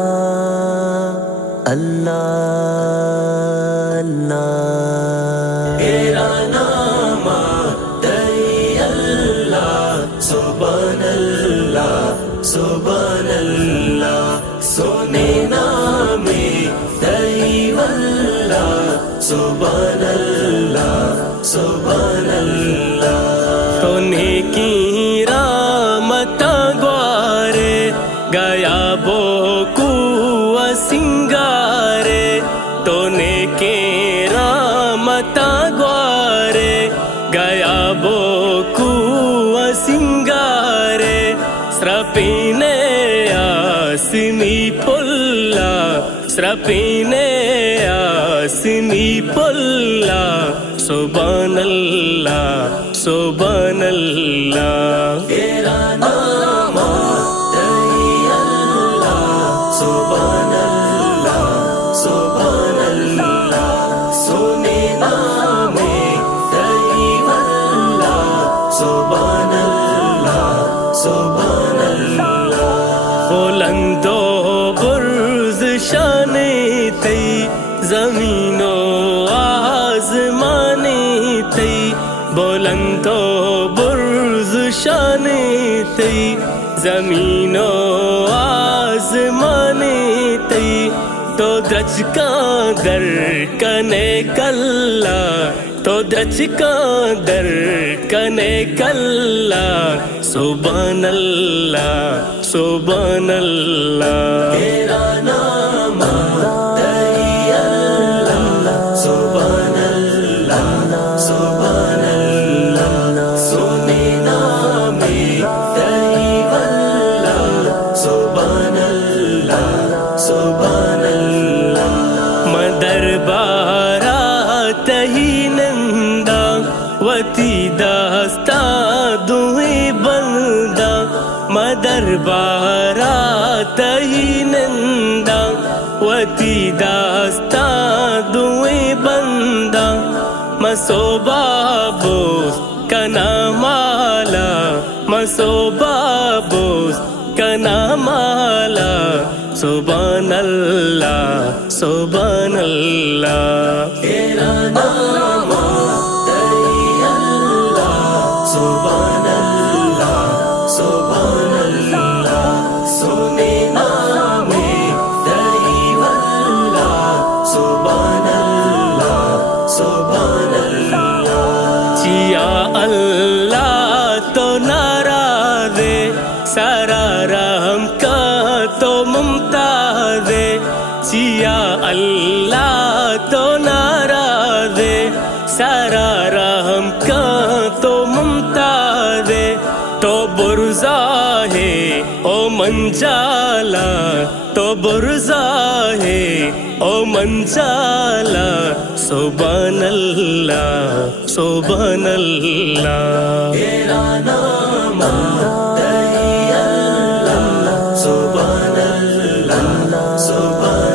اللہ اللہ تیرا نام آتے اللہ سبحان اللہ سبحان اللہ سونے نام دئی اللہ سبحان اللہ سبحان اللہ تو نیکی رحمت گوارے گیا بوکو سنگارے تو نیکی رحمت گوارے گیا بوکو سنگارے سرپینے آسمی پلا سرپینے آسمی پلا سبحان اللہ سبحان اللہ تیرا نام دئی اللہ سبحان اللہ سبحان اللہ سونے نام دئی اللہ سبحان اللہ سبحان اللہ بلند و برز شان تی زمین و آسمانی تی بلند و برز شان تی زمین و آسمانی تی تو درج کا در کنے کلا تو درج کا در کنے کلا سبحان اللہ سبحان اللہ تیرا نام دئی اللہ سبحان اللہ سبحان اللہ سونے نام دئی اللہ سبحان اللہ سبحان اللہ مدر بارات ہی نندا وتی داستا دوئی بندہ مدر بارات ہی نندا وتی داستا دوئی بندہ مسو بابوس کنا مالا مسو بابوس کنا مالا سبحان اللہ سبحان اللہ تیرا نام دئی اللہ سبحان اللہ سبحان اللہ سونے نام دئی اللہ سبحان اللہ سبحان اللہ چیا اللہ تو ناراض سارا رحم کا تو ممتاز چیا اللہ تو ناراض سارا رحم کا تو ممتاز تو برزا ہے او منجالا تو برزا ہے او منجالا سبحان اللہ سبحان اللہ تیرا نام دئی اللہ سبحان اللہ سبحان